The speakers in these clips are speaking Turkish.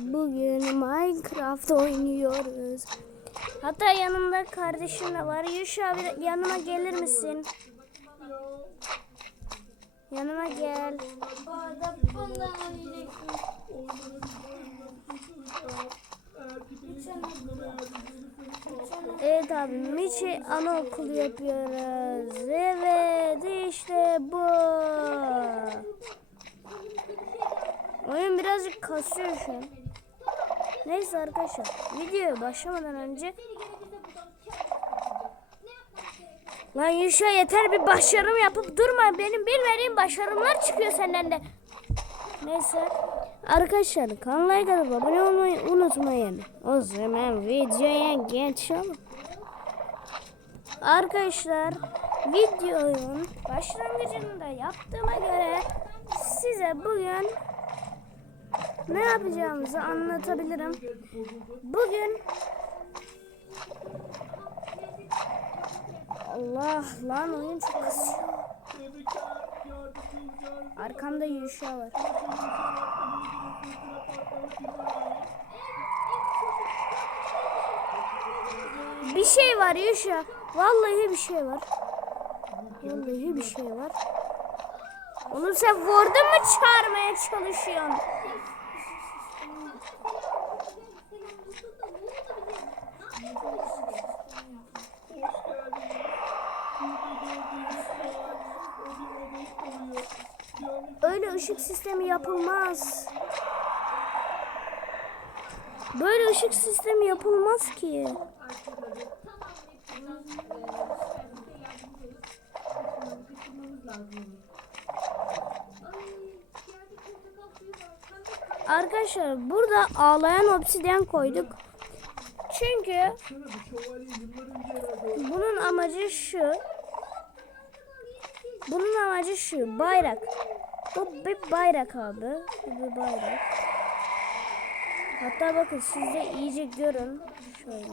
Bugün Minecraft oynuyoruz. Hatta yanımda kardeşim de var. Yuşa bir yanıma gelir misin? Yanıma gel. Evet abi Miçi anaokulu yapıyoruz. Evet işte bu. Oyun birazcık kasıyor şu an. Neyse arkadaşlar videoya başlamadan önce Lan Yuşa yeter bir başarım yapıp durma. Benim bilmediğim başarımlar çıkıyor senden de. Neyse. Arkadaşlar kanala like atıp abone olmayı unutmayın. O zaman videoya geçelim. Arkadaşlar videonun başlangıcında yaptığıma göre size bugün ne yapacağımızı anlatabilirim. Bugün Allah lan oyun çok kasıyor. Arkamda Yuşa var. Bir şey var Yuşa. Vallahi bir şey var. Vallahi bir şey var. Oğlum sen Word'u mu çağırmaya çalışıyorsun? Öyle ışık sistemi yapılmaz. Böyle ışık sistemi yapılmaz ki. Arkadaşlar burada ağlayan obsidyen koyduk. Çünkü bunun amacı şu. Bunun amacı şu. Bayrak. Bu bir bayrak abi. Bu bir bayrak. Hatta bakın siz de iyice görün. Şöyle.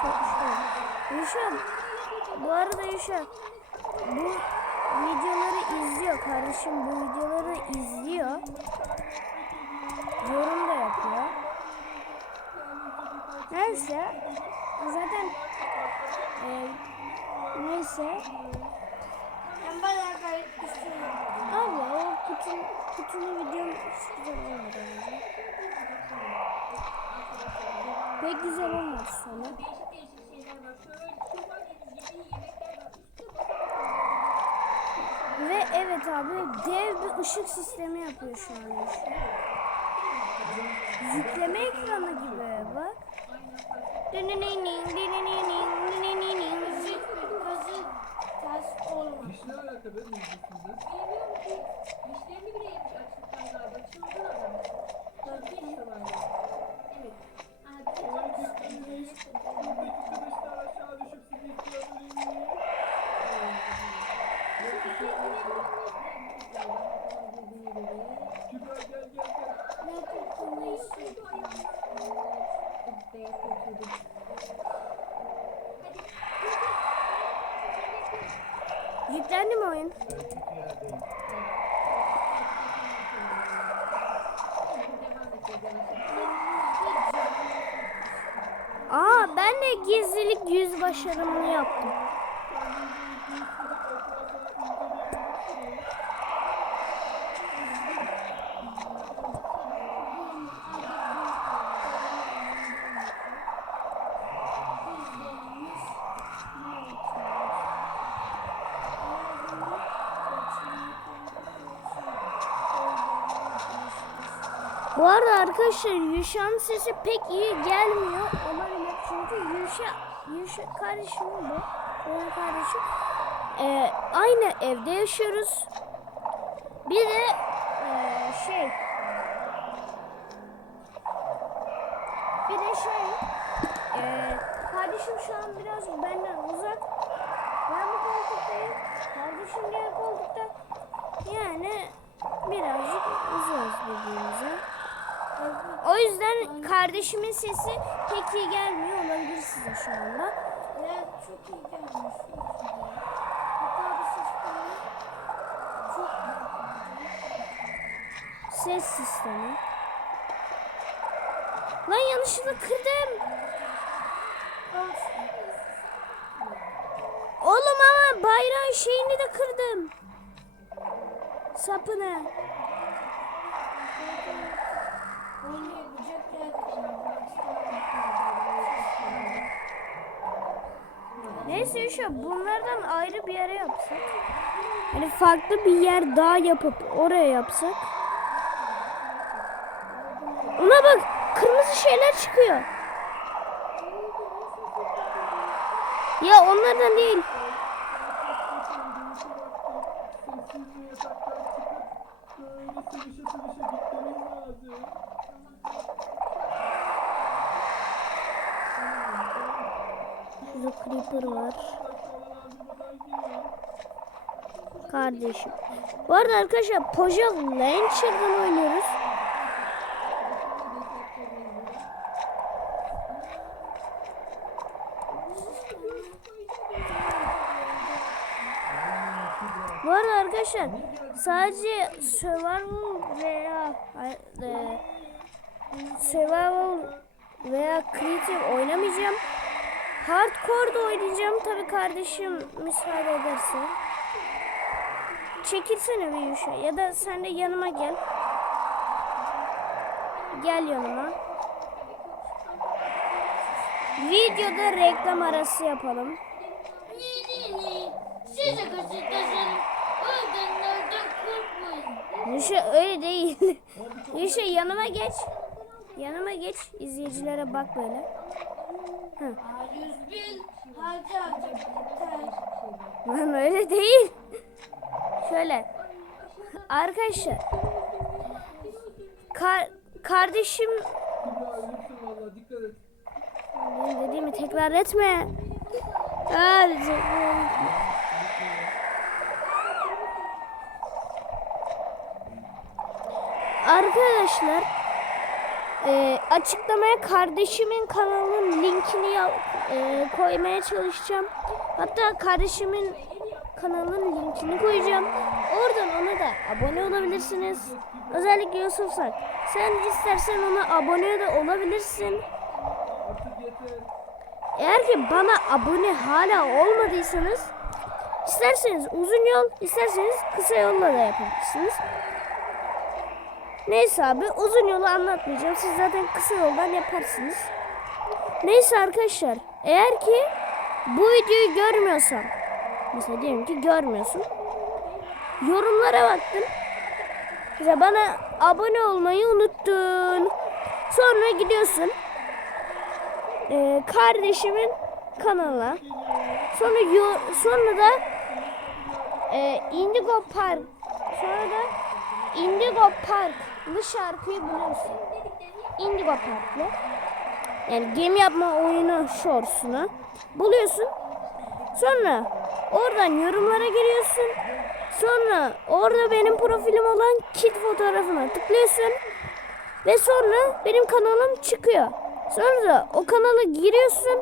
Şu, şöyle. Yuşa. Bu arada Yuşa. Bu videoları izliyor kardeşim. Bu videoları izliyor. Yorum da yapıyor. Neyse. Zaten e, neyse. Ben bayağı gayet istiyorum. Abi o kutu, kutulu videom hiç güzel olmadı bence. Pek güzel olmadı sana. Ve evet abi dev bir ışık sistemi yapıyor şu an. Yükleme ekranı gibi dınınının. Gazı ters olmaz. Ne alaka be müziksizde? Bilmiyorum ki. Dişlerini bile yemiş açlıktan galiba. Çılgın adam. Dört değil sanırım. Evet. Abi. Kübra gel gel gel. Ne tuttuğunu istiyorum. Yüklendi mi oyun? Aa ben de gizlilik yüz başarımını yaptım. Bu arada arkadaşlar Yuşa'nın sesi pek iyi gelmiyor olabilir çünkü Yuşa, Yuşa kardeşim bu. Benim kardeşim. Ee, aynı evde yaşıyoruz. Bir de ee, şey bir de şey ee, kardeşim şu an biraz benden uzak. Ben bu koltuktayım. Kardeşim diğer koltukta. Yani birazcık uzağız birbirimize. O yüzden kardeşimin sesi pek iyi gelmiyor olabilir size şu anda. Ya çok iyi gelmiş. Ses sistemi. Lan yanlışlıkla kırdım. Oğlum ama bayrağın şeyini de kırdım. Sapını. Neyse şu bunlardan ayrı bir yere yapsak. Hani farklı bir yer daha yapıp oraya yapsak. Ona bak kırmızı şeyler çıkıyor. Ya onlardan değil. Şurada creeper var. Kardeşim. Bu arada arkadaşlar Poja Launcher'dan oynuyoruz. Bu arada arkadaşlar sadece survival veya e, survival veya creative oynamayacağım. Hardcore da oynayacağım tabi kardeşim müsaade ederse. Çekilsene bir yuşa ya da sen de yanıma gel. Gel yanıma. Videoda reklam arası yapalım. Size göstereceğim. Oradan oradan korkmayın. Yuşa öyle değil. Yuşa yanıma geç. Yanıma geç. İzleyicilere bak böyle. Hı. A101 harca harca. Lan öyle değil. Şöyle. Arkadaşlar. Kar- kardeşim benim dediğimi tekrar etme. Etme. Arkadaşlar e, açıklamaya kardeşimin kanalının linkini e, koymaya çalışacağım. Hatta kardeşimin kanalının linkini koyacağım. Oradan ona da abone olabilirsiniz. Özellikle Yusuf. Sen istersen ona abone de olabilirsin. Eğer ki bana abone hala olmadıysanız isterseniz uzun yol isterseniz kısa yolla da yapabilirsiniz. Neyse abi uzun yolu anlatmayacağım. Siz zaten kısa yoldan yaparsınız. Neyse arkadaşlar eğer ki bu videoyu görmüyorsan mesela diyelim ki görmüyorsun. Yorumlara baktın. Mesela bana abone olmayı unuttun. Sonra gidiyorsun e, kardeşimin kanalına. Sonra yo- sonra da e, Indigo Park sonra da Indigo Park'lı şarkıyı buluyorsun. Indigo Park'lı. Yani gemi yapma oyunu shorts'unu buluyorsun. Sonra oradan yorumlara giriyorsun. Sonra orada benim profilim olan kit fotoğrafına tıklıyorsun. Ve sonra benim kanalım çıkıyor. Sonra da o kanala giriyorsun.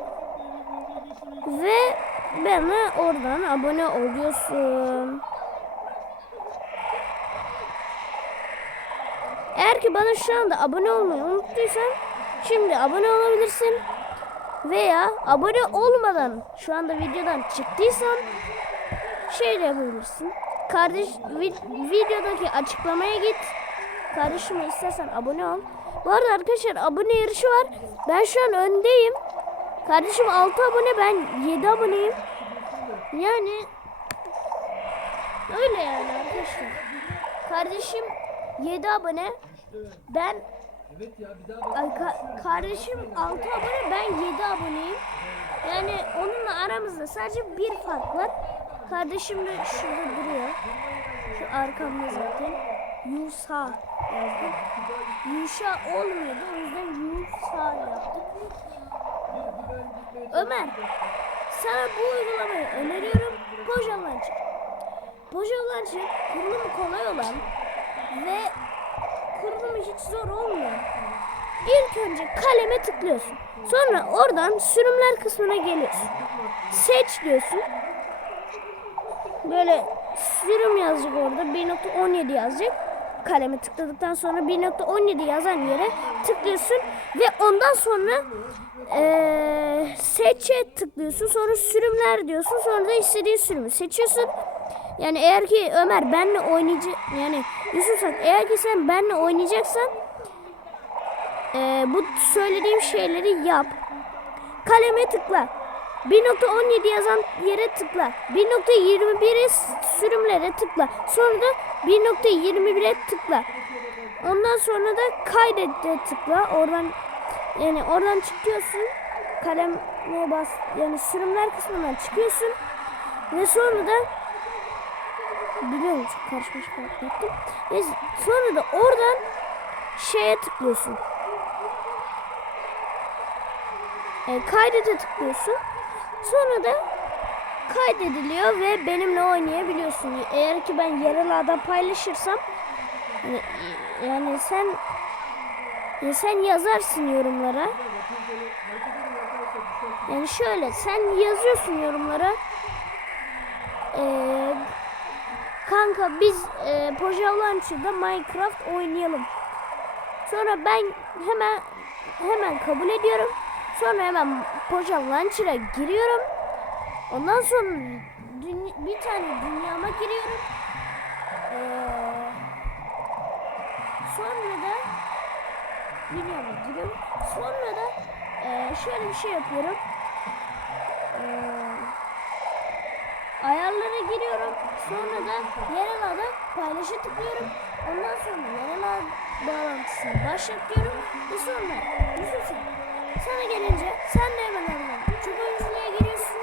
Ve bana oradan abone oluyorsun. Eğer ki bana şu anda abone olmayı unuttuysan şimdi abone olabilirsin. Veya abone olmadan şu anda videodan çıktıysan şey de yapabilirsin. Kardeş vi- videodaki açıklamaya git. Kardeşime istersen abone ol. Bu arada arkadaşlar abone yarışı var. Ben şu an öndeyim. Kardeşim 6 abone ben 7 aboneyim. Yani öyle yani arkadaşlar. Kardeşim 7 abone. Ben Evet ya bir daha ka- kardeşim 6 abone ben 7 aboneyim. Yani onunla aramızda sadece bir fark var. Kardeşim de şurada duruyor. Şu arkamda zaten. Yusa yazdım. Yuşa olmuyordu o yüzden Yusa yaptık. Ömer sana bu uygulamayı öneriyorum. Pojalan çık. Pojalan çık kurulumu kolay olan ve kurulumu hiç zor olmuyor. İlk önce kaleme tıklıyorsun. Sonra oradan sürümler kısmına geliyorsun. Seç diyorsun. Böyle sürüm yazacak orada 1.17 yazacak. kaleme tıkladıktan sonra 1.17 yazan yere tıklıyorsun ve ondan sonra eee seçe tıklıyorsun. Sonra sürümler diyorsun. Sonra da istediğin sürümü seçiyorsun. Yani eğer ki Ömer benle oynayacak yani Yusuf Sak, eğer ki sen benle oynayacaksan eee, bu söylediğim şeyleri yap. Kaleme tıkla. 1.17 yazan yere tıkla. 1.21'e sürümlere tıkla. Sonra da 1.21'e tıkla. Ondan sonra da kaydete tıkla. Oradan yani oradan çıkıyorsun. Kaleme bas yani sürümler kısmından çıkıyorsun. Ve sonra da biliyorum çok karışmış yaptım. Neyse sonra da oradan şeye tıklıyorsun. E, kaydete tıklıyorsun. Sonra da kaydediliyor ve benimle oynayabiliyorsun. Eğer ki ben yerel ağda paylaşırsam yani, yani sen yani sen yazarsın yorumlara. Yani şöyle sen yazıyorsun yorumlara. Ee, kanka biz e, Poja Launcher'da Minecraft oynayalım. Sonra ben hemen hemen kabul ediyorum. Sonra hemen Poja Launcher'a giriyorum. Ondan sonra bir tane dünyama giriyorum. Ee, sonra da dünyama giriyorum. Sonra da e, şöyle bir şey yapıyorum. Ee, ayarlara giriyorum. Sonra da yerel ağda paylaşa tıklıyorum. Ondan sonra yerel ağ bağlantısını başlatıyorum. Ve sonra Yusuf sen, sana gelince sen de hemen hemen çok oyunculuğa giriyorsun.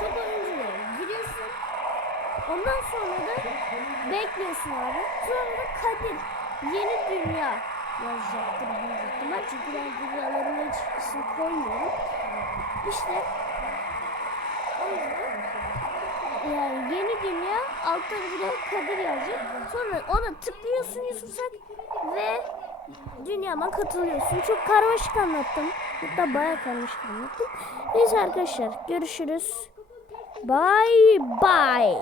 Çok oyunculuğa giriyorsun. Ondan sonra da bekliyorsun abi. Sonra da Kadir yeni dünya yazacaktır büyük ihtimal. Çünkü ben dünyalarıma hiç isim koymuyorum. İşte yani yeni dünya bir de Kadir yazacak. Sonra ona tıklıyorsun Yusufsak ve dünyama katılıyorsun. Çok karmaşık anlattım. Hatta bayağı karmaşık anlattım. Neyse arkadaşlar görüşürüz. Bye bye.